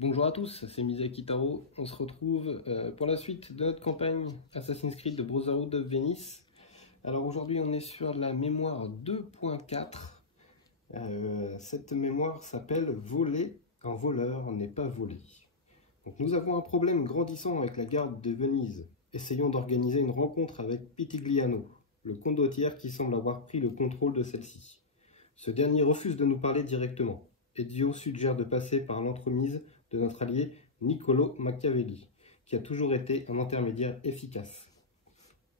Bonjour à tous, c'est Misaki Taro. On se retrouve pour la suite de notre campagne Assassin's Creed de Brotherhood of Venice. Alors aujourd'hui on est sur la mémoire 2.4. Cette mémoire s'appelle Voler, un voleur n'est pas volé. Donc nous avons un problème grandissant avec la garde de Venise. Essayons d'organiser une rencontre avec Pitigliano, le condottiere qui semble avoir pris le contrôle de celle-ci. Ce dernier refuse de nous parler directement. Ezio suggère de passer par l'entremise de notre allié Niccolò Machiavelli, qui a toujours été un intermédiaire efficace.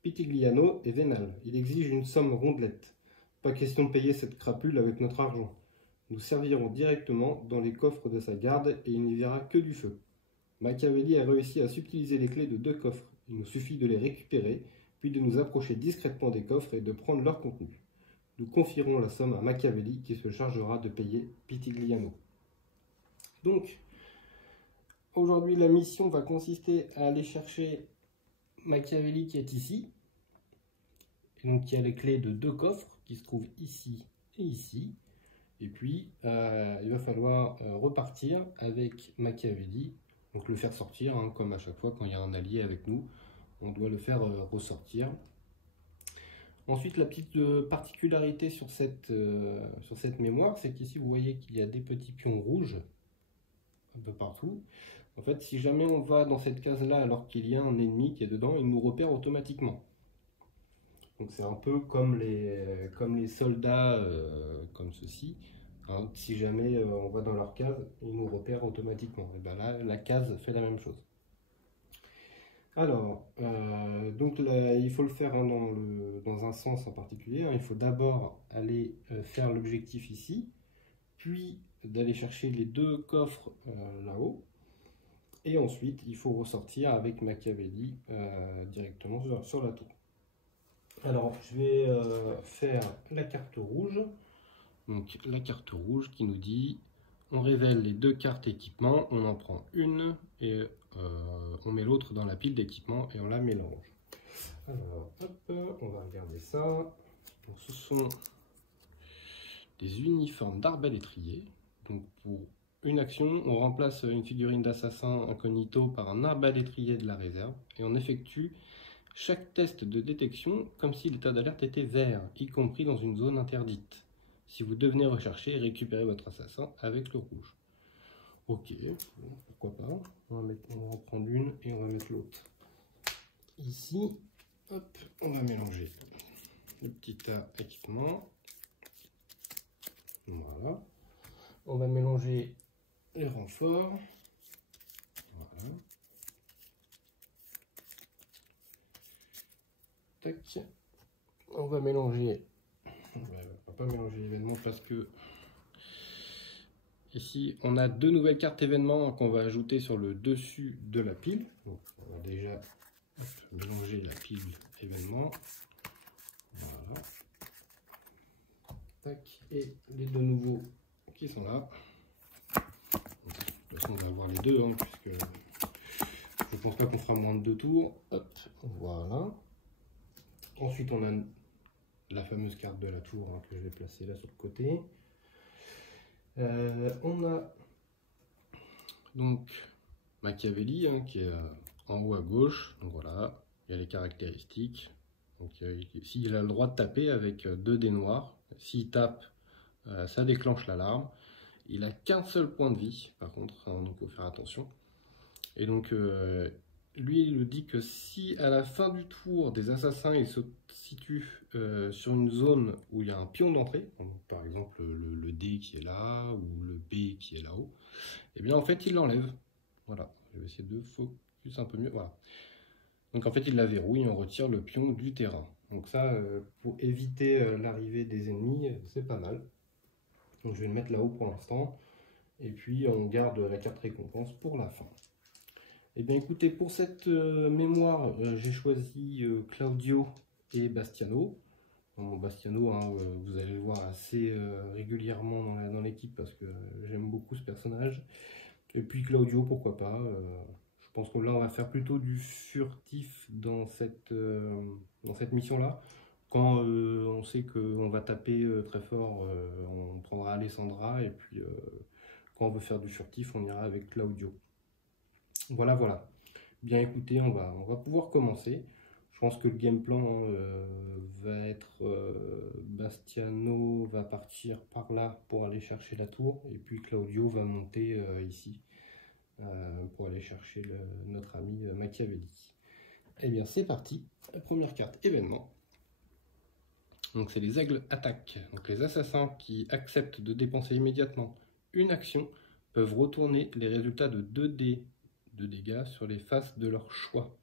Pitigliano est vénal, il exige une somme rondelette. Pas question de payer cette crapule avec notre argent. Nous servirons directement dans les coffres de sa garde et il n'y verra que du feu. Machiavelli a réussi à subtiliser les clés de 2 coffres. Il nous suffit de les récupérer, puis de nous approcher discrètement des coffres et de prendre leur contenu. Nous confierons la somme à Machiavelli qui se chargera de payer Pitigliano. Donc, aujourd'hui, la mission va consister à aller chercher Machiavelli qui est ici. Et donc, qui a les clés de 2 coffres qui se trouvent ici et ici. Et puis, il va falloir repartir avec Machiavelli. Donc, le faire sortir, hein, comme à chaque fois quand il y a un allié avec nous. On doit le faire ressortir. Ensuite, la petite particularité sur cette mémoire, c'est qu'ici, vous voyez qu'il y a des petits pions rouges un peu partout. En fait, si jamais on va dans cette case-là alors qu'il y a un ennemi qui est dedans, il nous repère automatiquement. Donc c'est un peu comme les soldats comme ceci. Hein, si jamais on va dans leur case, ils nous repèrent automatiquement. Et ben là, la case fait la même chose. Alors, donc là, il faut le faire hein, dans un sens en particulier. Hein. Il faut d'abord aller faire l'objectif ici, puis d'aller chercher les 2 coffres là-haut. Et ensuite, il faut ressortir avec Machiavelli directement sur la tour. Alors, je vais faire la carte rouge. Donc, la carte rouge qui nous dit on révèle les 2 cartes équipement, on en prend une et on met l'autre dans la pile d'équipement et on la mélange. Alors, hop, on va regarder ça. Donc, ce sont des uniformes d'arbalétrier. Donc, pour une action, on remplace une figurine d'assassin incognito par un arbalétrier de la réserve et on effectue chaque test de détection comme si l'état d'alerte était vert, y compris dans une zone interdite. Si vous devenez rechercher, récupérez votre assassin avec le rouge. Ok, pourquoi pas. On va en prendre une et on va mettre l'autre. Ici, hop, on va mélanger le petit tas équipement. Voilà. On va mélanger les renforts. Voilà. Tac. On va mélanger. On va pas mélanger l'événement parce que ici on a 2 nouvelles cartes événements qu'on va ajouter sur le dessus de la pile. Donc on va déjà mélanger la pile événement. Voilà. Tac. Et les 2 nouveaux qui sont là. De toute façon on va avoir les 2 hein, puisque je pense pas qu'on fera moins de 2 tours. Hop, voilà. Ensuite on a la fameuse carte de la tour hein, que je vais placer là sur le côté. On a donc Machiavelli hein, qui est en haut à gauche. Donc voilà, il y a les caractéristiques. Donc s'il a le droit de taper avec 2 dés noirs, s'il tape, ça déclenche l'alarme. Il a qu'un seul point de vie, par contre, hein, donc il faut faire attention. Et donc lui, il dit que si à la fin du tour des assassins ils se situent sur une zone où il y a un pion d'entrée, par exemple le D qui est là ou le B qui est là-haut, et bien en fait il l'enlève. Voilà, je vais essayer de focus un peu mieux. Voilà. Donc en fait il la verrouille et on retire le pion du terrain. Donc ça, pour éviter l'arrivée des ennemis, c'est pas mal. Donc je vais le mettre là-haut pour l'instant. Et puis on garde la carte récompense pour la fin. Eh bien écoutez, pour cette mémoire, j'ai choisi Claudio et Bastiano. Bon, Bastiano, hein, vous allez le voir assez régulièrement dans l'équipe parce que j'aime beaucoup ce personnage. Et puis Claudio, pourquoi pas. Je pense que là, on va faire plutôt du furtif dans cette mission-là. Quand on sait qu'on va taper très fort, on prendra Alessandra et puis... Quand on veut faire du furtif, on ira avec Claudio. Voilà, voilà. Bien écoutez, on va pouvoir commencer. Je pense que le game plan va être Bastiano va partir par là pour aller chercher la tour. Et puis Claudio va monter ici pour aller chercher notre ami Machiavelli. Eh bien, c'est parti. La première carte, événement. Donc, c'est les aigles attaque. Donc, les assassins qui acceptent de dépenser immédiatement une action peuvent retourner les résultats de 2 dés de dégâts sur les faces de leur choix.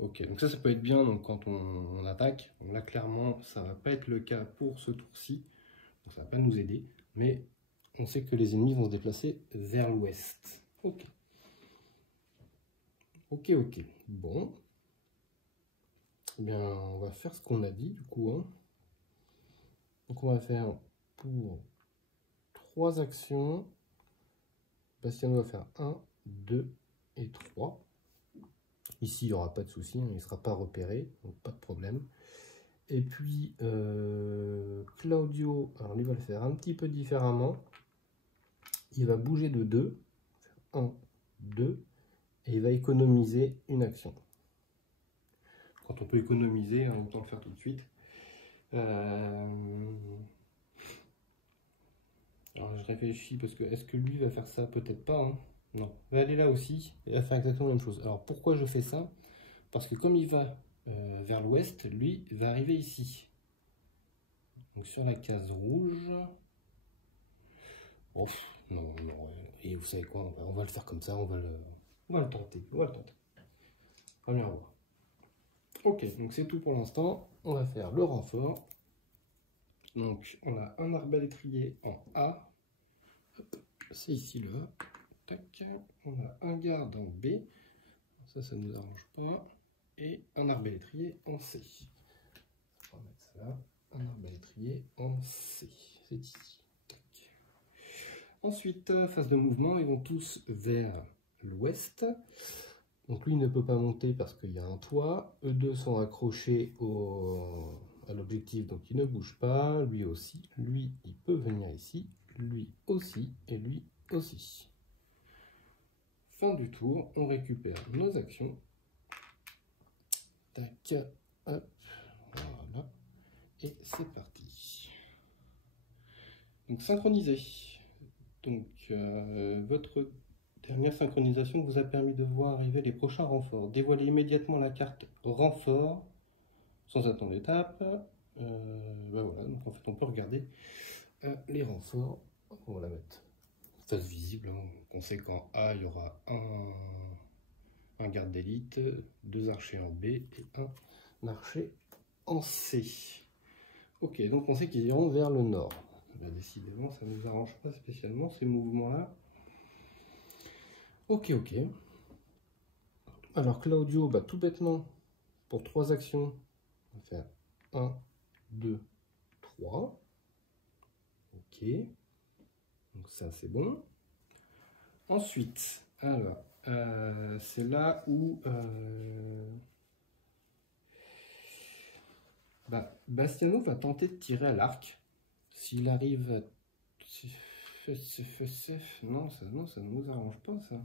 Ok, donc ça peut être bien donc, quand on attaque. Donc là, clairement, ça va pas être le cas pour ce tour-ci. Donc, ça va pas nous aider. Mais on sait que les ennemis vont se déplacer vers l'ouest. Ok. Ok, ok. Bon. Eh bien, on va faire ce qu'on a dit, du coup. Hein. Donc, on va faire pour 3 actions. Bastiano va faire 1, 2 et 3. Ici, il n'y aura pas de souci, hein, il ne sera pas repéré, donc pas de problème. Et puis, Claudio, alors lui va le faire un petit peu différemment. Il va bouger de 2, 1, 2, et il va économiser une action. Quand on peut économiser, hein, autant le faire tout de suite. Alors je réfléchis parce que est-ce que lui va faire ça? Peut-être pas. Hein. Non, il va aller là aussi et va faire exactement la même chose. Alors pourquoi je fais ça? Parce que comme il va vers l'ouest, lui va arriver ici. Donc sur la case rouge. Oh, non, non. Et vous savez quoi? On va le faire comme ça. On va le tenter. On va le tenter. Première voie. Ok, donc c'est tout pour l'instant. On va faire le renfort. Donc on a un arbalétrier en A. C'est ici le A. Tac. On a un garde en B. Ça ne nous arrange pas. Et un arbalétrier en C. On va mettre ça là. Un arbalétrier en C. C'est ici. Tac. Ensuite, phase de mouvement, ils vont tous vers l'ouest. Donc lui il ne peut pas monter parce qu'il y a un toit. Eux deux sont accrochés à l'objectif, donc il ne bouge pas. Lui aussi. Lui, il peut venir ici. Lui aussi. Et lui aussi. Fin du tour, on récupère nos actions. Tac, hop, voilà. Et c'est parti. Donc synchronisé. Donc votre dernière synchronisation vous a permis de voir arriver les prochains renforts. Dévoilez immédiatement la carte renfort sans attendre l'étape. Ben voilà, donc en fait on peut regarder les renforts. On va la mettre face visible. Hein. On sait qu'en A il y aura un garde d'élite, 2 archers en B et un archer en C. Ok, donc on sait qu'ils iront vers le nord. Là, décidément, ça ne nous arrange pas spécialement ces mouvements-là. Ok, ok. Alors Claudio, bah, tout bêtement, pour 3 actions, on va faire 1, 2, 3. Ok. Donc ça, c'est bon. Ensuite, alors, c'est là où Bastiano va tenter de tirer à l'arc. S'il arrive à... Non, ça ne nous arrange pas, ça.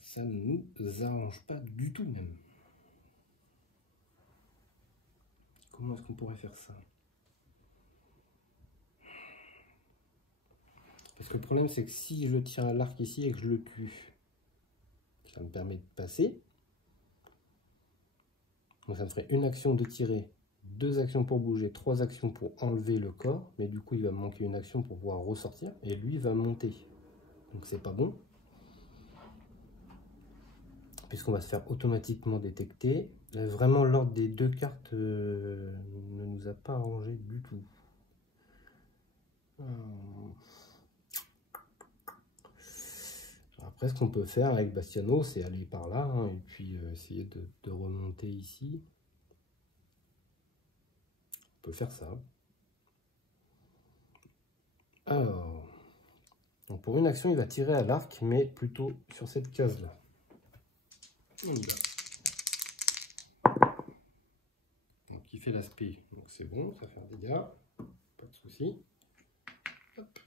Ça ne nous arrange pas du tout, même. Comment est-ce qu'on pourrait faire ça? Parce que le problème, c'est que si je tire à l'arc ici et que je le tue, ça me permet de passer. Donc ça me ferait une action de tirer, 2 actions pour bouger, 3 actions pour enlever le corps. Mais du coup, il va me manquer une action pour pouvoir ressortir. Et lui va monter. Donc c'est pas bon. Puisqu'on va se faire automatiquement détecter. Là, vraiment, l'ordre des 2 cartes ne nous a pas arrangé du tout. Après, ce qu'on peut faire avec Bastiano, c'est aller par là, hein, et puis essayer de remonter ici. On peut faire ça. Alors, donc pour une action, il va tirer à l'arc, mais plutôt sur cette case-là. On y va. qui fait l'aspect. Donc c'est bon, ça fait un dégât, pas de souci. Hop.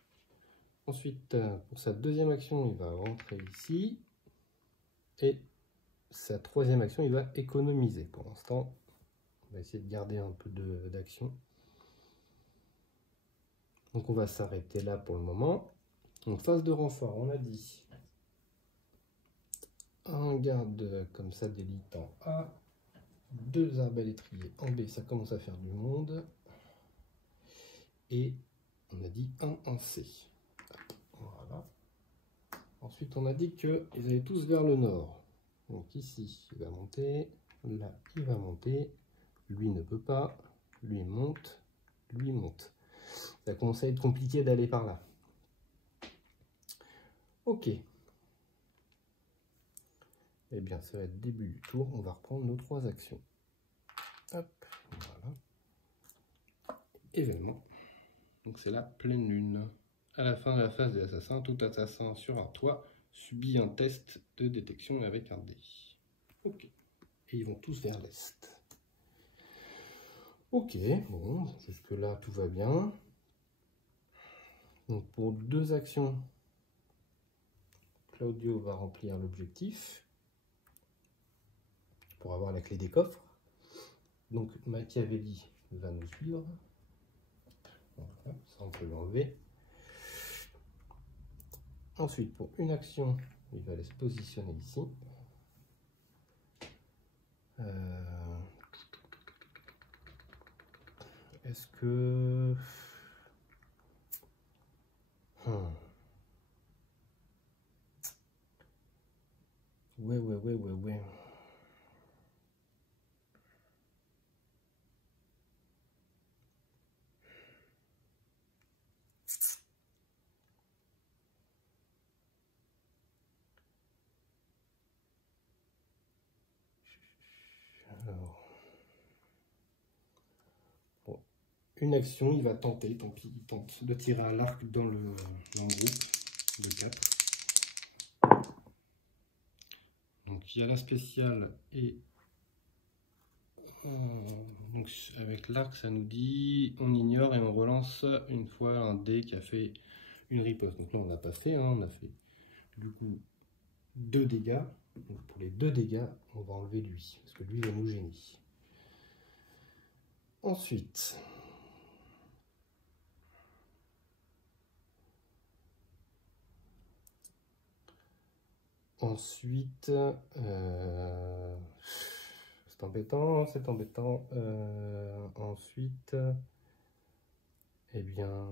Ensuite, pour sa deuxième action, il va rentrer ici. Et sa troisième action, il va économiser. Pour l'instant, on va essayer de garder un peu d'action. Donc on va s'arrêter là pour le moment. Donc phase de renfort, on a dit un garde comme ça d'élite en A, 2 arbalétriers en B, ça commence à faire du monde. Et on a dit un en C. Voilà. Ensuite on a dit qu'ils allaient tous vers le nord. Donc ici il va monter, là il va monter, lui ne peut pas, lui monte, lui monte. Ça commence à être compliqué d'aller par là. Ok. Eh bien, ça va être début du tour. On va reprendre nos 3 actions. Hop, voilà. Événement. Donc c'est la pleine lune. À la fin de la phase des assassins, tout assassin sur un toit subit un test de détection avec un dé. Ok. Et ils vont tous vers l'est. Ok, bon, jusque là tout va bien. Donc pour 2 actions, Claudio va remplir l'objectif pour avoir la clé des coffres. Donc Machiavelli va nous suivre. Voilà, ça on peut l'enlever. Ensuite, pour une action, il va aller se positionner ici. Est-ce que... Ouais. Alors... Bon. Une action, il va tenter, tant pis, il tente de tirer à l'arc dans le groupe de 4. Donc il y a la spéciale et donc avec l'arc ça nous dit on ignore et on relance une fois un dé qui a fait une riposte. Donc là on n'a pas fait, hein, on a fait du coup 2 dégâts. Donc pour les 2 dégâts on va enlever lui parce que lui va nous gêner. Ensuite c'est embêtant, c'est embêtant. Ensuite, eh bien,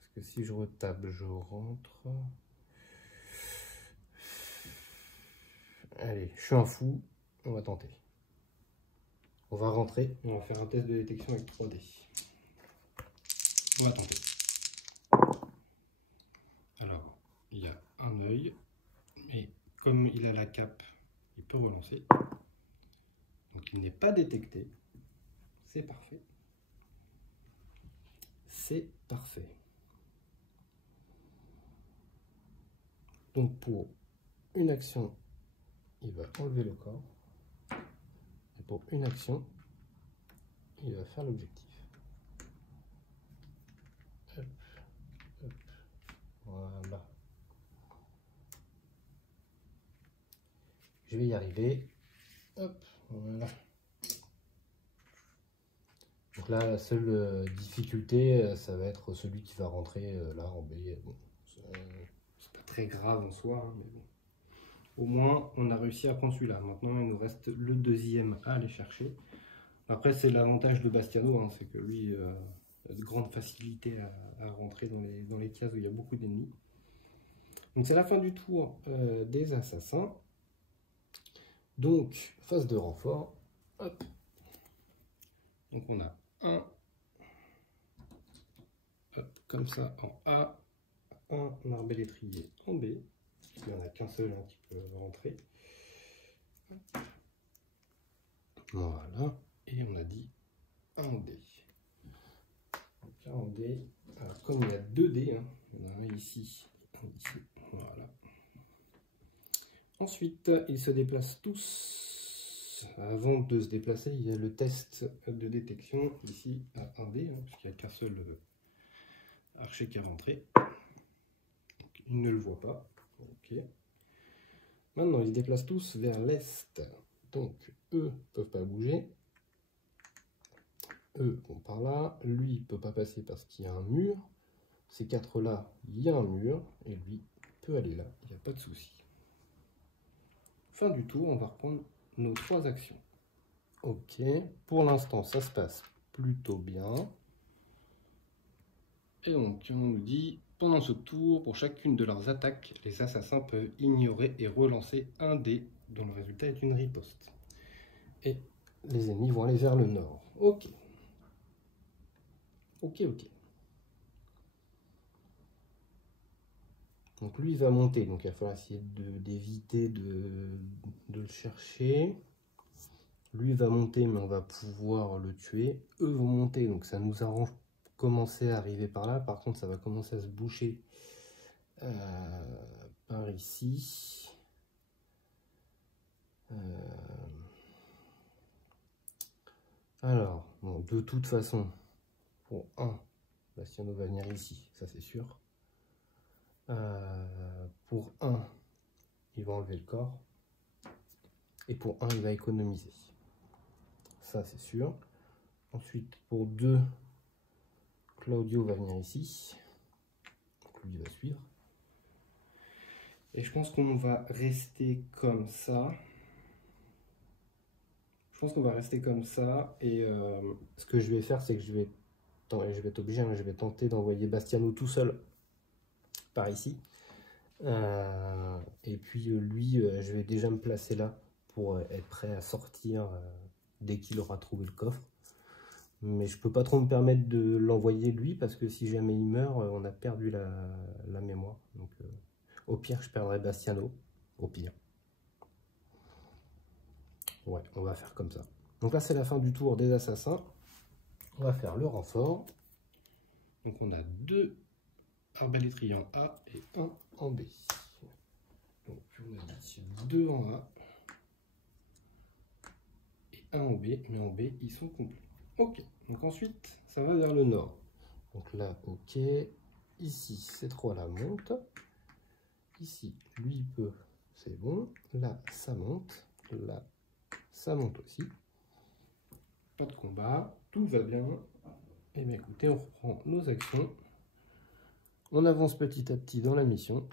parce que si je retape, je rentre. Allez, je suis un fou, on va tenter. On va rentrer, on va faire un test de détection avec 3D. On va tenter. Alors, il y a un œil, mais comme il a la cape, il peut relancer. Donc il n'est pas détecté. C'est parfait. C'est parfait. Donc pour une action, il va enlever le corps. Et pour une action, il va faire l'objectif. Hop, hop, voilà. Je vais y arriver. Hop, voilà. Donc là, la seule difficulté, ça va être celui qui va rentrer là en B. Bon, c'est pas très grave en soi, hein, mais bon. Au moins, on a réussi à prendre celui-là. Maintenant, il nous reste le deuxième à aller chercher. Après, c'est l'avantage de Bastiano, hein, c'est que lui a de grandes facilités à rentrer dans les cases où il y a beaucoup d'ennemis. Donc, c'est la fin du tour des assassins. Donc, phase de renfort. Hop. Donc, on a un, hop, comme ça, en A, un arbalétrier en B. Il n'y en a qu'un seul hein, qui peut rentrer. Hop. Voilà. Et on a dit un en D. dé. Alors, comme il y a 2 dés, hein, il y en a un ici, un ici, voilà. Ensuite, ils se déplacent tous. Avant de se déplacer, il y a le test de détection ici à 1 dé, hein, puisqu'il n'y a qu'un seul archer qui est rentré. Il ne le voit pas. Ok. Maintenant, ils se déplacent tous vers l'est. Donc, eux ne peuvent pas bouger. Eux vont par là. Lui, il ne peut pas passer parce qu'il y a un mur. Ces 4-là, il y a un mur. Et lui peut aller là. Il n'y a pas de souci. Fin du tour, on va reprendre nos 3 actions. Ok. Pour l'instant, ça se passe plutôt bien. Et donc, on nous dit, pendant ce tour, pour chacune de leurs attaques, les assassins peuvent ignorer et relancer un dé dont le résultat est une riposte. Et les ennemis vont aller vers le nord. Ok. Ok. Donc lui, il va monter. Donc il va falloir essayer d'éviter de le chercher. Lui va monter, mais on va pouvoir le tuer. Eux vont monter, donc ça nous arrange commencer à arriver par là. Par contre, ça va commencer à se boucher par ici. Alors, bon, de toute façon, pour 1, Bastiano va venir ici, ça c'est sûr. Pour 1, il va enlever le corps. Et pour 1, il va économiser. Ça c'est sûr. Ensuite, pour 2, Claudio va venir ici. Donc lui, il va suivre. Et je pense qu'on va rester comme ça. Je pense qu'on va rester comme ça. Et ce que je vais faire, c'est que je vais être obligé, hein, je vais tenter d'envoyer Bastiano tout seul par ici. Et puis lui, je vais déjà me placer là pour être prêt à sortir dès qu'il aura trouvé le coffre. Mais je peux pas trop me permettre de l'envoyer lui, parce que si jamais il meurt, on a perdu la mémoire. Donc au pire, je perdrai Bastiano. Au pire. Ouais, on va faire comme ça. Donc là, c'est la fin du tour des assassins. On va faire le renfort. Donc on a 2 arbalétriers en A et 1 en B. Donc on a dit 2 en A et 1 en B, mais en B, ils sont complets. Ok, donc ensuite, ça va vers le nord. Donc là, ok. Ici, ces 3-là montent. Ici, lui, il peut, c'est bon. Là, ça monte. Là, ça monte aussi. Pas de combat, tout va bien. Et bien écoutez, on reprend nos actions. On avance petit à petit dans la mission.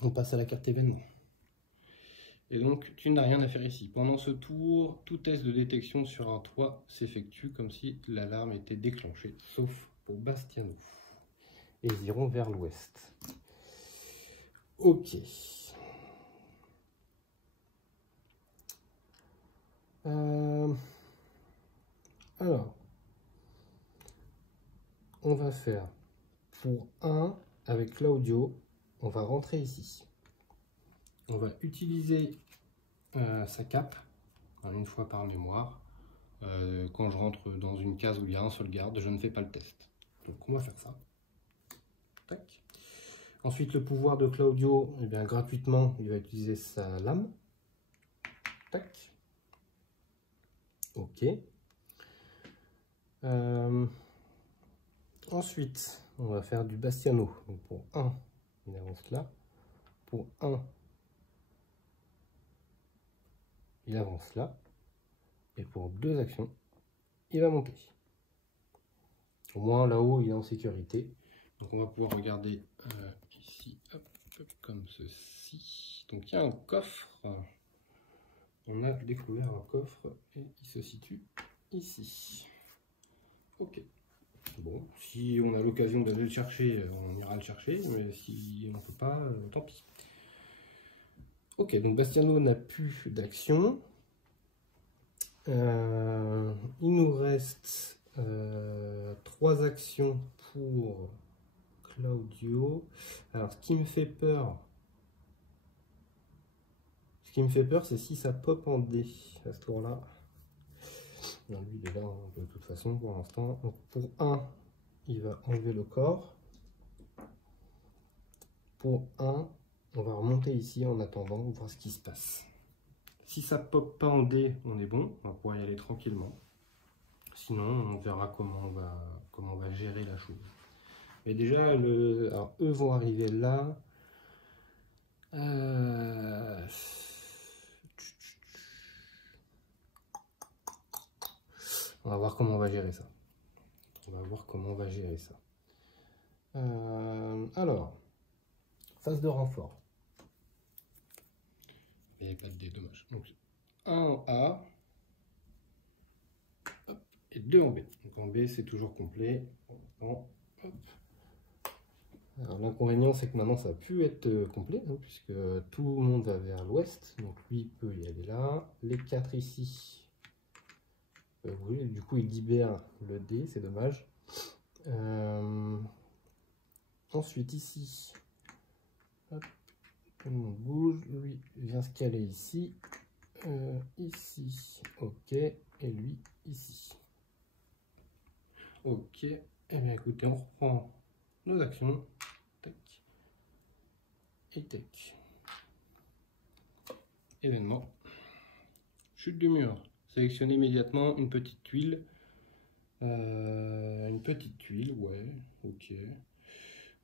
On passe à la carte événement. Et donc, tu n'as rien à faire ici. Pendant ce tour, tout test de détection sur un toit s'effectue comme si l'alarme était déclenchée, sauf pour Bastiano. Et ils iront vers l'ouest. Ok. Alors, on va faire pour 1 avec Claudio, on va rentrer ici. On va utiliser sa cape, une fois par mémoire. Quand je rentre dans une case où il y a un seul garde, je ne fais pas le test. Donc on va faire ça. Tac. Ensuite, le pouvoir de Claudio, eh bien, gratuitement, il va utiliser sa lame. Tac. Ok. Ensuite, on va faire du Bastiano. Donc pour 1, il avance là. Pour 1, il avance là. Et pour 2 actions, il va monter. Au moins là-haut, il est en sécurité. Donc on va pouvoir regarder ici, hop, comme ceci. Donc il y a un coffre. On a découvert un coffre et il se situe ici. Ok. Bon, si on a l'occasion d'aller le chercher, on ira le chercher, mais si on ne peut pas, tant pis. Ok, donc Bastiano n'a plus d'action. Il nous reste 3 actions pour Claudio. Alors, ce qui me fait peur, c'est si ça pop en D à ce tour-là. Lui, il est là, de toute façon, pour l'instant. Donc, pour 1, il va enlever le corps. Pour 1, on va remonter ici en attendant, voir ce qui se passe. Si ça pop pas en D, on est bon, on va pouvoir y aller tranquillement. Sinon, on verra comment on va gérer la chose. Mais déjà, alors, eux vont arriver là. On va voir comment on va gérer ça. Alors, phase de renfort. Il n'y a pas de D, dommage. Donc, 1 en A. Hop, et 2 en B. Donc en B, c'est toujours complet. Hop. Alors l'inconvénient, c'est que maintenant, ça a pu être complet, hein, puisque tout le monde va vers l'ouest. Donc lui peut y aller là. Les 4 ici. Oui, du coup, il libère le D, c'est dommage. Ensuite, ici, hop, tout le monde bouge. Lui vient se caler ici. Ici, ok. Et lui, ici. Ok. Eh bien, écoutez, on reprend nos actions. Tac. Et tac. Événement. Chute du mur. Sélectionnez immédiatement une petite tuile. Ouais, ok.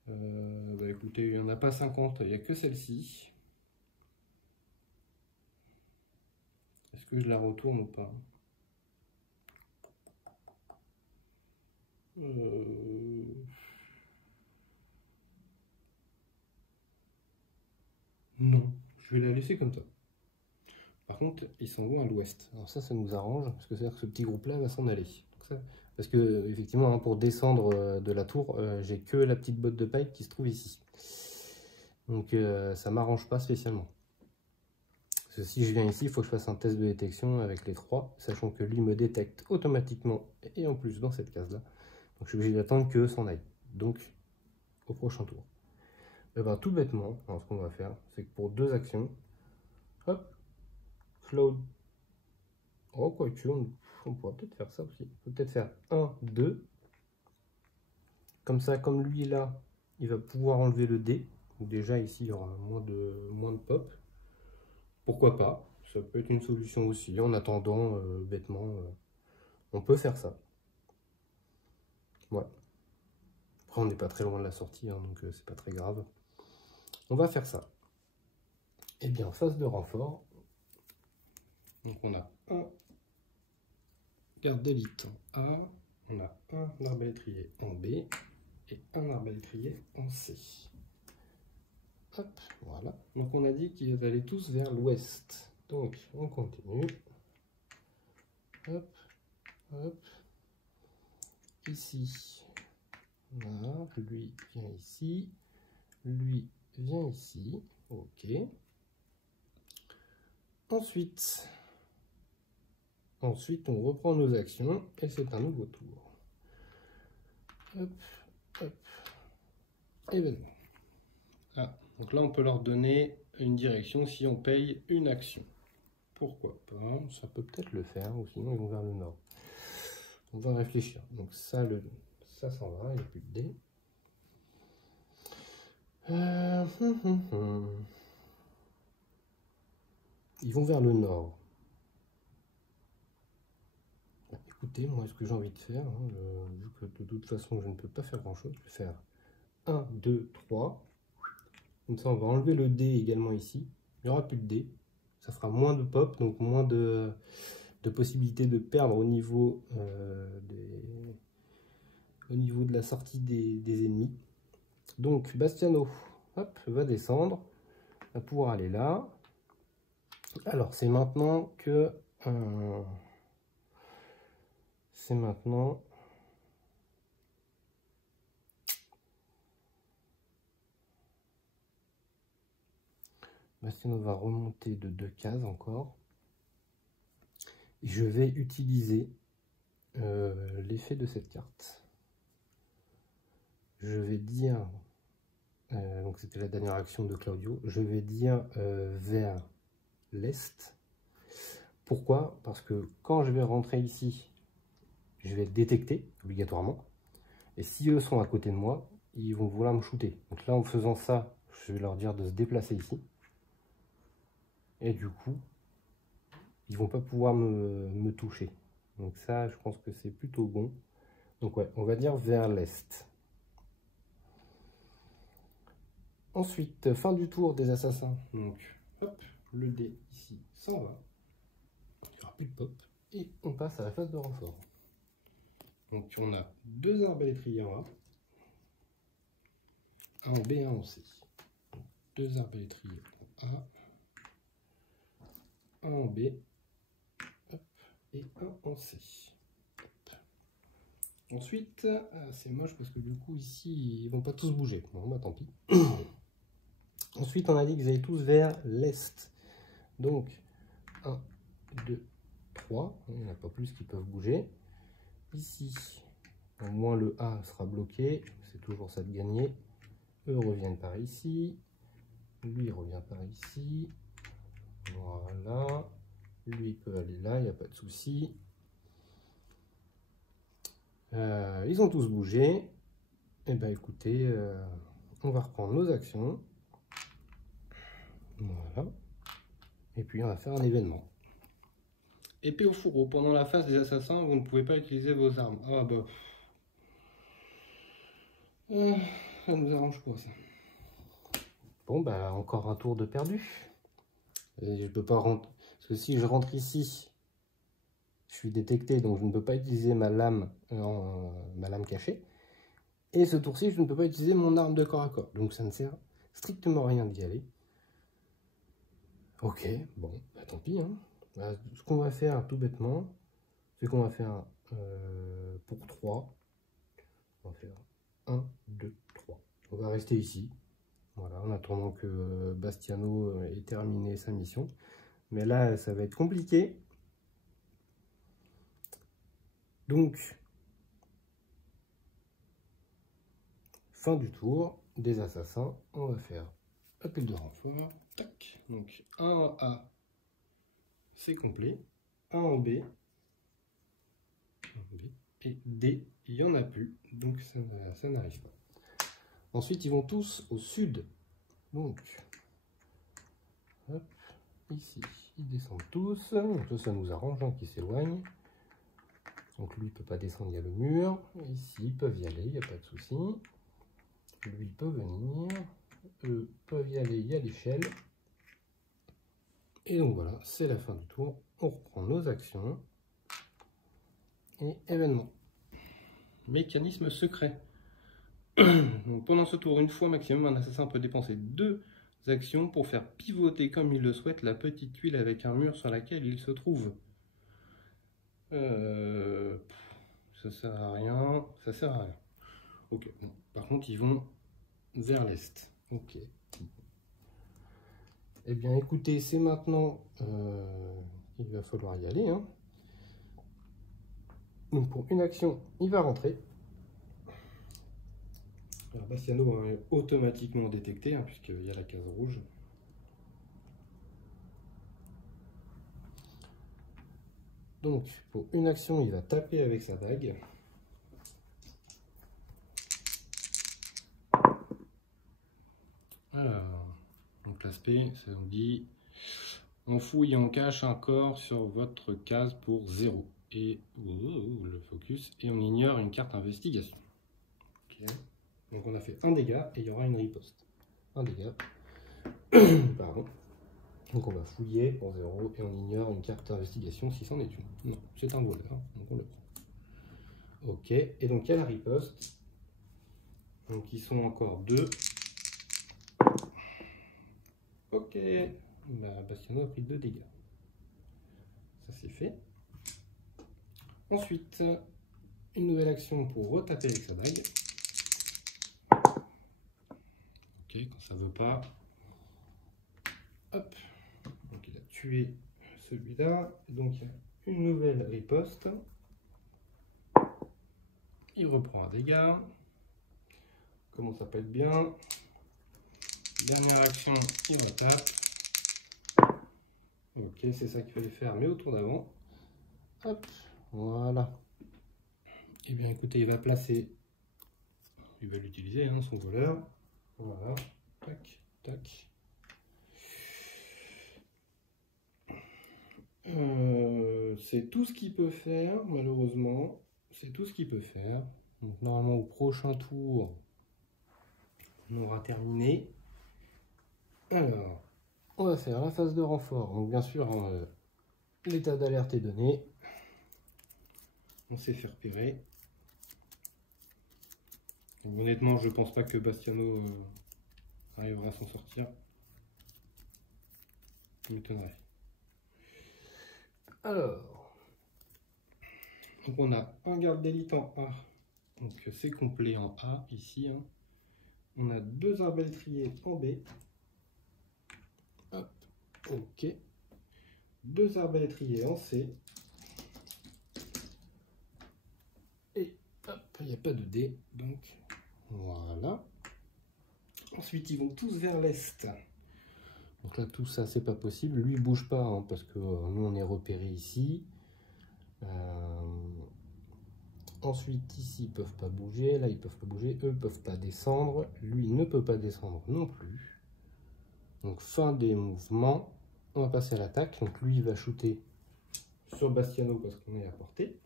Bah écoutez, il n'y en a pas 50, il n'y a que celle-ci. Est-ce que je la retourne ou pas? Non, je vais la laisser comme ça. Par contre, ils s'en vont à l'ouest. Alors ça nous arrange, parce que c'est-à-dire que ce petit groupe-là va s'en aller. Donc ça, parce que, effectivement, hein, pour descendre de la tour, j'ai que la petite botte de pipe qui se trouve ici. Donc ça m'arrange pas spécialement. Parce que si je viens ici, il faut que je fasse un test de détection avec les 3, sachant que lui me détecte automatiquement, et en plus dans cette case-là. Donc je suis obligé d'attendre qu'eux s'en aillent. Donc, au prochain tour. Et ben, tout bêtement, alors, ce qu'on va faire, c'est que pour 2 actions, hop, float. Oh, quoique, on pourra peut-être faire ça aussi. On peut peut-être faire 1, 2. Comme ça, comme lui là, il va pouvoir enlever le D. Donc déjà ici, il y aura moins de pop. Pourquoi pas? Ça peut être une solution aussi. En attendant, bêtement, on peut faire ça. Ouais. Après, on n'est pas très loin de la sortie, hein, donc c'est pas très grave. On va faire ça. Et bien, en phase de renfort, donc on a un garde d'élite en A, on a un arbalétrier en B et un arbalétrier en C. Hop, voilà. Donc on a dit qu'ils allaient tous vers l'ouest. Donc on continue. Hop, hop. Ici, voilà. Lui vient ici. Lui vient ici. Ok. Ensuite, on reprend nos actions et c'est un nouveau tour. Hop, hop. Événement. Ah, donc là, on peut leur donner une direction si on paye une action. Pourquoi pas? Ça peut peut-être le faire, ou sinon ils vont vers le nord. On va réfléchir. Donc ça s'en va, il n'y a plus de dés. Ils vont vers le nord. Écoutez, moi, ce que j'ai envie de faire, hein, vu que de toute façon, je ne peux pas faire grand-chose, je vais faire 1, 2, 3. Comme ça, on va enlever le D également ici. Il n'y aura plus de D. Ça fera moins de pop, donc moins de possibilités de perdre au niveau, de la sortie des ennemis. Donc, Bastiano, hop, va descendre, va pouvoir aller là. Alors, c'est maintenant que... Bastiano va remonter de 2 cases encore. Je vais utiliser l'effet de cette carte. Je vais dire, donc c'était la dernière action de Claudio, je vais dire vers l'est. Pourquoi? Parce que quand je vais rentrer ici, je vais détecter obligatoirement. Et si eux sont à côté de moi, ils vont vouloir me shooter. Donc là, en faisant ça, je vais leur dire de se déplacer ici. Et du coup, ils vont pas pouvoir me toucher. Donc ça, je pense que c'est plutôt bon. Donc ouais, on va dire vers l'est. Ensuite, fin du tour des assassins. Donc, hop, le dé ici s'en va. Il n'y aura plus de pop. Et on passe à la phase de renfort. Donc on a 2 arbalétriers en A. Un en B, un en C. 2 arbalétriers en A. Un en B. Hop, et un en C. Hop. Ensuite, c'est moche parce que du coup ici ils vont pas tous bouger. Bon bah tant pis. Ensuite on a dit qu'ils allaient tous vers l'est. Donc 1, 2, 3. Il n'y en a pas plus qui peuvent bouger. Ici, au moins le A sera bloqué. C'est toujours ça de gagner. Eux reviennent par ici. Lui revient par ici. Voilà. Lui il peut aller là, il n'y a pas de souci. Ils ont tous bougé. Et ben écoutez, on va reprendre nos actions. Voilà. Et puis on va faire un événement. Épée au fourreau. Pendant la phase des assassins, vous ne pouvez pas utiliser vos armes. Ah bah. Ça nous arrange quoi ça? Bon bah encore un tour de perdu. Et je peux pas rentrer. Parce que si je rentre ici, je suis détecté, donc je ne peux pas utiliser ma lame, ma lame cachée. Et ce tour-ci, je ne peux pas utiliser mon arme de corps à corps. Donc ça ne sert strictement à rien d'y aller. Ok, bon, bah, tant pis. Hein. Bah, ce qu'on va faire tout bêtement, c'est qu'on va faire pour 3. On va faire 1, 2, 3. On va rester ici. Voilà, en attendant que Bastiano ait terminé sa mission. Mais là, ça va être compliqué. Donc, fin du tour des assassins. On va faire appel de renfort. Tac. Donc, 1 en A, c'est complet. 1 en B. Et D, il n'y en a plus. Donc, ça n'arrive pas. Ensuite, ils vont tous au sud. Donc, hop, ici, ils descendent tous. Donc, ça nous arrange hein, qu'ils s'éloignent. Donc, lui, il ne peut pas descendre, il y a le mur. Ici, ils peuvent y aller, il n'y a pas de souci. Lui, il peut venir. Eux peuvent y aller, il y a l'échelle. Et donc, voilà, c'est la fin du tour. On reprend nos actions. Et événement. Mécanisme secret. Donc, pendant ce tour, une fois maximum, un assassin peut dépenser 2 actions pour faire pivoter comme il le souhaite la petite tuile avec un mur sur laquelle il se trouve. Ça sert à rien. Ça sert à rien. Ok. Bon. Par contre, ils vont vers l'est. Ok. Eh bien, écoutez, c'est maintenant. Il va falloir y aller. Hein. Donc, pour une action, il va rentrer. Alors, Bastiano est automatiquement détecté, hein, puisqu'il y a la case rouge. Donc, pour une action, il va taper avec sa dague. Alors, donc l'aspect, ça nous dit on fouille et on cache un corps sur votre case pour 0. Et le focus, et on ignore une carte investigation. Okay. Donc on a fait un dégât et il y aura une riposte. Un dégât. Pardon. Donc on va fouiller pour 0 et on ignore une carte investigation si c'en est une. Non, c'est un voleur, donc on le prend. Ok, et donc il y a la riposte. Donc ils sont encore 2. Ok, bah, Bastiano a pris 2 dégâts. Ça c'est fait. Ensuite, une nouvelle action pour retaper avec sa dague. Ok, quand ça veut pas. Hop. Donc il a tué celui-là. Donc il y a une nouvelle riposte. Il reprend un dégât. Comment ça peut être bien. Dernière action, il retape. Ok, c'est ça qu'il fallait faire, mais au tour d'avant. Hop, voilà. Et bien écoutez, il va placer il va l'utiliser, hein, son voleur. Voilà, tac, tac. C'est tout ce qu'il peut faire, malheureusement. C'est tout ce qu'il peut faire. Donc, normalement, au prochain tour, on aura terminé. Alors, on va faire la phase de renfort. Donc, bien sûr, l'état d'alerte est donné. On s'est fait repérer. Donc, honnêtement, je pense pas que Bastiano arrivera à s'en sortir. Ça m'étonnerait. Alors, donc on a un garde d'élite en A. Donc c'est complet en A ici. Hein. On a 2 arbalétriers en B. Hop, ok. 2 arbalétriers en C. Et hop, il n'y a pas de D. Donc voilà. Ensuite, ils vont tous vers l'est. Donc là, tout ça, c'est pas possible. Lui, il bouge pas hein, parce que nous, on est repéré ici. Ensuite, ici, ils peuvent pas bouger. Là, ils peuvent pas bouger. Eux, ils peuvent pas descendre. Lui, ne peut pas descendre non plus. Donc, fin des mouvements. On va passer à l'attaque. Donc, lui, il va shooter sur Bastiano parce qu'on est à portée.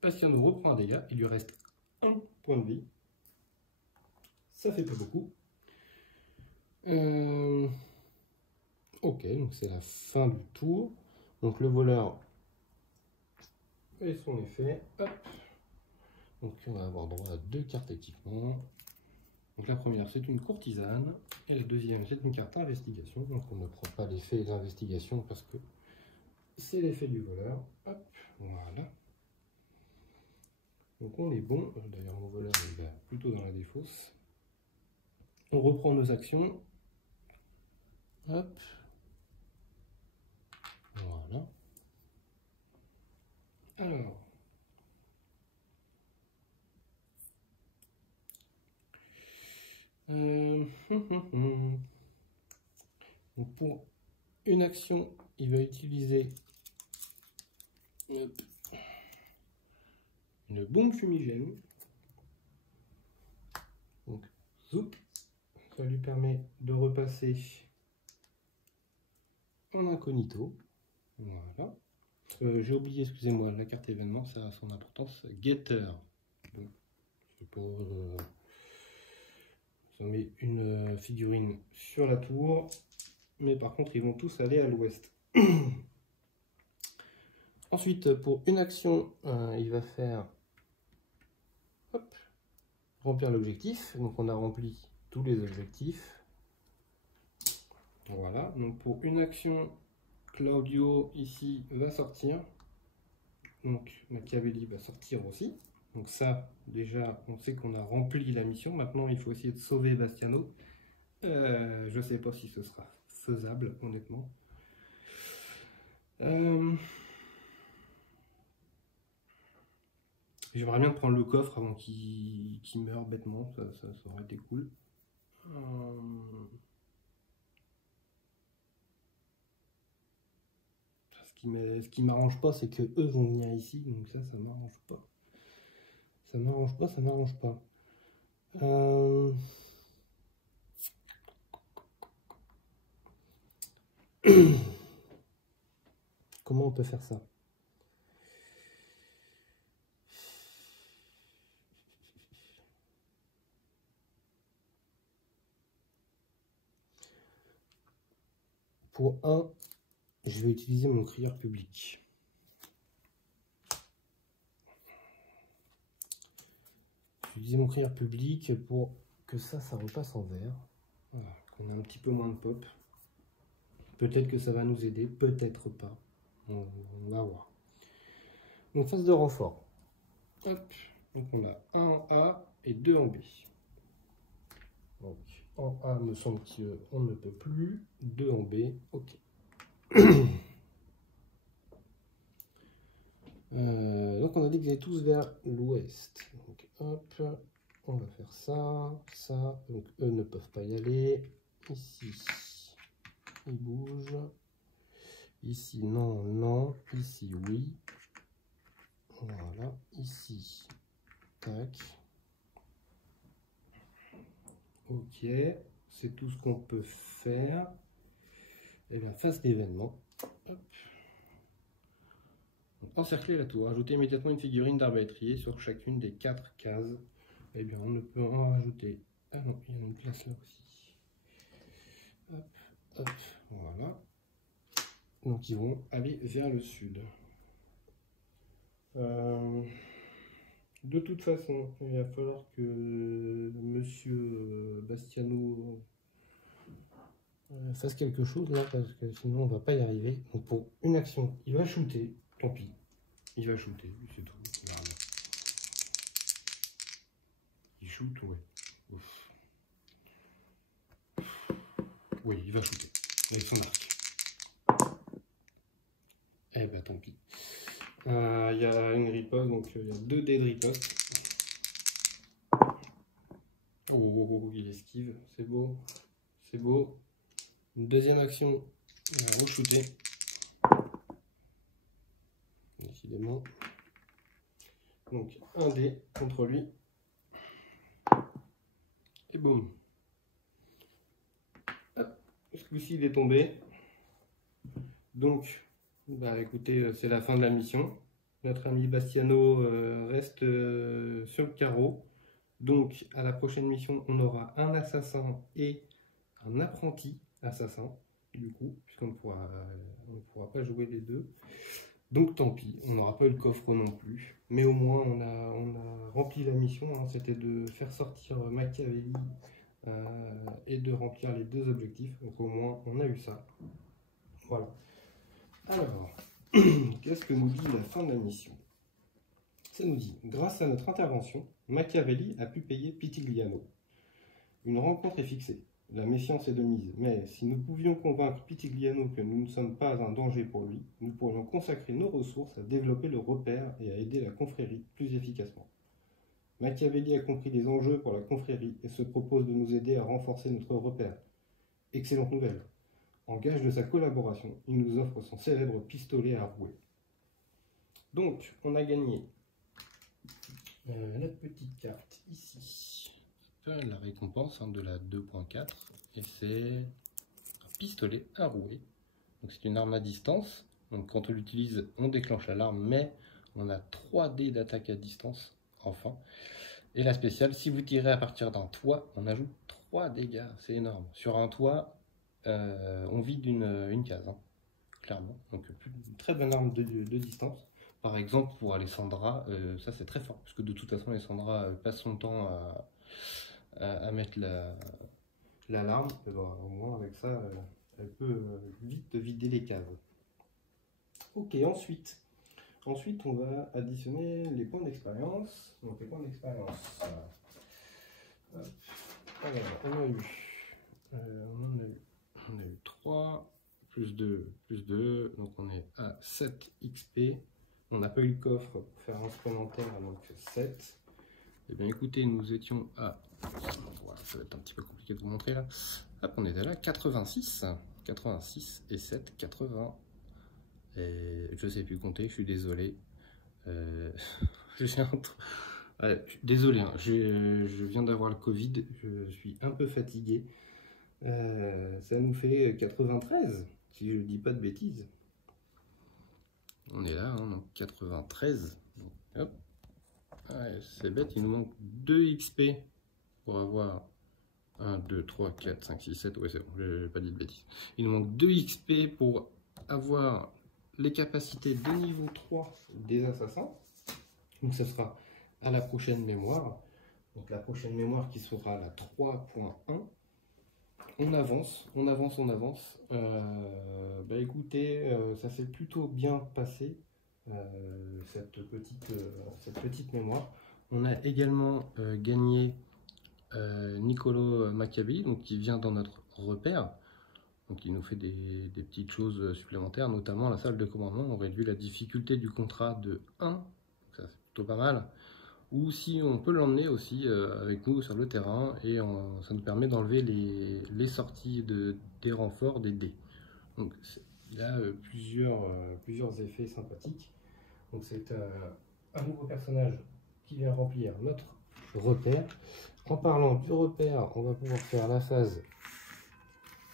Bastiano reprend un dégât. Il lui reste 1 point de vie. Ça fait pas beaucoup. Ok, donc c'est la fin du tour. Donc, le voleur et son effet. Hop. Donc, on va avoir droit à 2 cartes équipement. Donc la première c'est une courtisane et la deuxième c'est une carte investigation. Donc on ne prend pas l'effet d'investigation parce que c'est l'effet du voleur. Hop, voilà. Donc on est bon. D'ailleurs mon voleur il va plutôt dans la défausse. On reprend nos actions. Hop. Voilà. Alors. Donc pour une action, il va utiliser une bombe fumigène. Donc, zoup, ça lui permet de repasser en incognito. Voilà. J'ai oublié, excusez-moi, la carte événement, ça a son importance. Getter. Donc, c'est pour, ça met une figurine sur la tour. Mais par contre, ils vont tous aller à l'ouest. Ensuite, pour une action, il va faire hop, remplir l'objectif. Donc, on a rempli tous les objectifs. Voilà. Donc, pour une action, Claudio, ici, va sortir. Donc, Machiavelli va sortir aussi. Donc ça, déjà, on sait qu'on a rempli la mission. Maintenant, il faut essayer de sauver Bastiano. Je ne sais pas si ce sera faisable, honnêtement. J'aimerais bien prendre le coffre avant qu'il meure bêtement. Ça aurait été cool. Ce qui m'arrange pas, c'est que eux vont venir ici. Donc ça m'arrange pas. Ça m'arrange pas, ça m'arrange pas. Comment on peut faire ça? Pour un, je vais utiliser mon crieur public. Je vais utiliser mon crieur public pour que ça repasse en vert. Voilà, qu'on a un petit peu moins de pop. Peut-être que ça va nous aider, peut-être pas. On va voir. Donc phase de renfort. Hop. Donc on a 1 en A et 2 en B. Donc en A, me semble qu'on ne peut plus. 2 en B, ok. Donc on a dit qu'ils allaient tous vers l'ouest. Donc hop, on va faire ça, ça. Donc eux ne peuvent pas y aller. Ici, ils bougent. Ici, non, non. Ici, oui. Voilà. ici. Tac. Ok, c'est tout ce qu'on peut faire. Et bien, face d'événement, encercler la tour. Ajouter immédiatement une figurine d'arbalétrier sur chacune des 4 cases. Et bien, on ne peut en rajouter. Ah non, il y a une place là aussi. Hop, hop, voilà. Donc, ils vont aller vers le sud. De toute façon, il va falloir que Monsieur Bastiano fasse quelque chose là, parce que sinon on va pas y arriver. Donc pour une action, il va shooter, tant pis. Il va shooter, c'est tout. Il shoot, ouais. Ouf. Oui, il va shooter avec son arc. Eh ben tant pis. Il y a une riposte, donc il y a 2 dés de riposte. Oh, il esquive, c'est beau. C'est beau. Une deuxième action, il va re-shooter. Décidément. Donc un dé contre lui. Et boum. Hop, ce coup-ci il est tombé. Donc, bah écoutez, c'est la fin de la mission. Notre ami Bastiano reste sur le carreau. Donc, à la prochaine mission, on aura un assassin et un apprenti assassin, du coup, puisqu'on ne pourra pas jouer les deux. Donc, tant pis, on n'aura pas eu le coffre non plus. Mais au moins, on a rempli la mission. Hein, c'était de faire sortir Machiavelli et de remplir les 2 objectifs. Donc, au moins, on a eu ça. Voilà. Alors, qu'est-ce que nous dit la fin de la mission? Ça nous dit, grâce à notre intervention, Machiavelli a pu payer Pitigliano. Une rencontre est fixée. La méfiance est de mise, mais si nous pouvions convaincre Pitigliano que nous ne sommes pas un danger pour lui, nous pourrions consacrer nos ressources à développer le repère et à aider la confrérie plus efficacement. Machiavelli a compris les enjeux pour la confrérie et se propose de nous aider à renforcer notre repère. Excellente nouvelle. En gage de sa collaboration, il nous offre son célèbre pistolet à rouet. Donc, on a gagné la petite carte ici. La récompense de la 2.4. Et c'est un pistolet à rouet. Donc, c'est une arme à distance. Donc, quand on l'utilise, on déclenche l'alarme, mais on a 3 dés d'attaque à distance, enfin. Et la spéciale, si vous tirez à partir d'un toit, on ajoute 3 dégâts. C'est énorme. Sur un toit, on vide une case, hein, clairement. Donc une très bonne arme de distance. Par exemple, pour Alessandra, ça c'est très fort, parce que de toute façon, Alessandra passe son temps à mettre l'alarme. Au moins avec ça, elle peut vite vider les cases. Ok, ensuite, on va additionner les points d'expérience. Donc les points d'expérience. Alors, on a eu 3, plus 2, plus 2, donc on est à 7 XP. On n'a pas eu le coffre pour faire un supplémentaire, donc 7. Et bien écoutez, nous étions à... Voilà, ça va être un petit peu compliqué de vous montrer là. Hop, on était là, 86. 86 et 7, 80. Et je sais plus compter, je suis désolé. Désolé, hein, je viens d'avoir le Covid, je suis un peu fatigué. Ça nous fait 93, si je ne dis pas de bêtises. On est là, hein, donc 93. Donc, hop. Ouais, c'est bête, il nous manque 2 XP pour avoir 1, 2, 3, 4, 5, 6, 7. Ouais, c'est bon, je n'ai pas dit de bêtises. Il nous manque 2 XP pour avoir les capacités de niveau 3 des assassins. Donc, ce sera à la prochaine mémoire. Donc, la prochaine mémoire qui sera la 3.1. On avance. Bah écoutez, ça s'est plutôt bien passé, cette petite mémoire. On a également gagné Niccolo Machiavelli, donc qui vient dans notre repère. Donc il nous fait des petites choses supplémentaires, notamment la salle de commandement. On réduit la difficulté du contrat de 1, ça c'est plutôt pas mal. Ou si on peut l'emmener aussi avec nous sur le terrain, et ça nous permet d'enlever les sorties des renforts des dés. Donc il y a plusieurs effets sympathiques. Donc c'est un nouveau personnage qui vient remplir notre repère. En parlant du repère, on va pouvoir faire la phase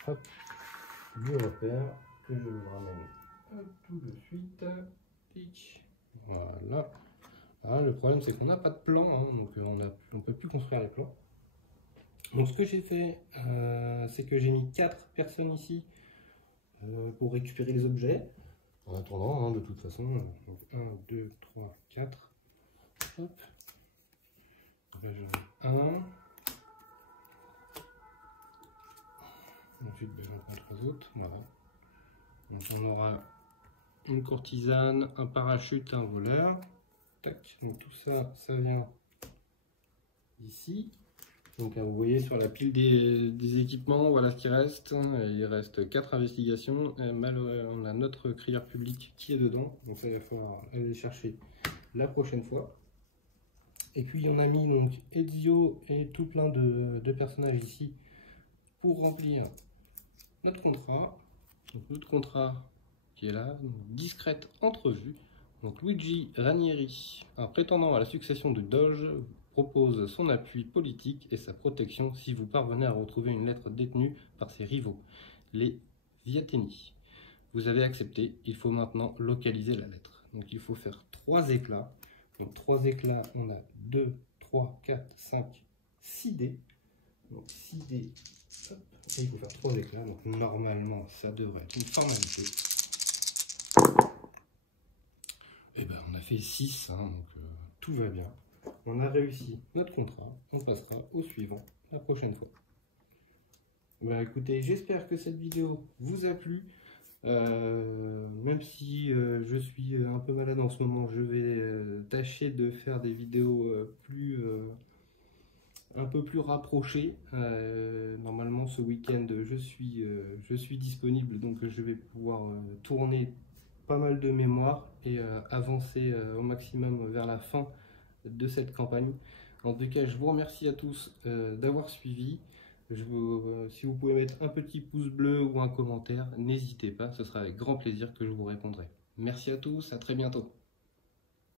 hop, du repère que je vous ramène tout de suite. Voilà. Ah, le problème c'est qu'on n'a pas de plan, hein, donc on ne peut plus construire les plans. Donc ce que j'ai fait, c'est que j'ai mis 4 personnes ici pour récupérer les objets. En attendant, hein, de toute façon, donc 1, 2, 3, 4. Hop. Là j'en ai 1. Ensuite, ben, j'en prends 3 autres. Voilà. Donc on aura une courtisane, un parachute, un voleur. Tac. Donc tout ça, ça vient ici. Donc vous voyez sur la pile des équipements, voilà ce qui reste. Il reste 4 investigations. On a notre crieur public qui est dedans. Donc ça, il va falloir aller chercher la prochaine fois. Et puis on a mis donc Ezio et tout plein de personnages ici pour remplir notre contrat. Donc notre contrat qui est là, donc, discrète entrevue. Donc Luigi Ranieri, un prétendant à la succession de Doge, propose son appui politique et sa protection si vous parvenez à retrouver une lettre détenue par ses rivaux, les Viateni. Vous avez accepté, il faut maintenant localiser la lettre. Donc il faut faire 3 éclats. Donc 3 éclats, on a 2, 3, 4, 5, 6 dés. Donc 6 dés, hop, et il faut faire 3 éclats. Donc normalement, ça devrait être une formalité. Et ben on a fait 6, hein, donc tout va bien. On a réussi notre contrat, on passera au suivant la prochaine fois. Bah écoutez, j'espère que cette vidéo vous a plu. Même si je suis un peu malade en ce moment, je vais tâcher de faire des vidéos un peu plus rapprochées. Normalement ce week-end je suis disponible, donc je vais pouvoir tourner pas mal de mémoire et avancer au maximum vers la fin de cette campagne. En tout cas, je vous remercie à tous d'avoir suivi. Si vous pouvez mettre un petit pouce bleu ou un commentaire, n'hésitez pas, ce sera avec grand plaisir que je vous répondrai. Merci à tous, à très bientôt.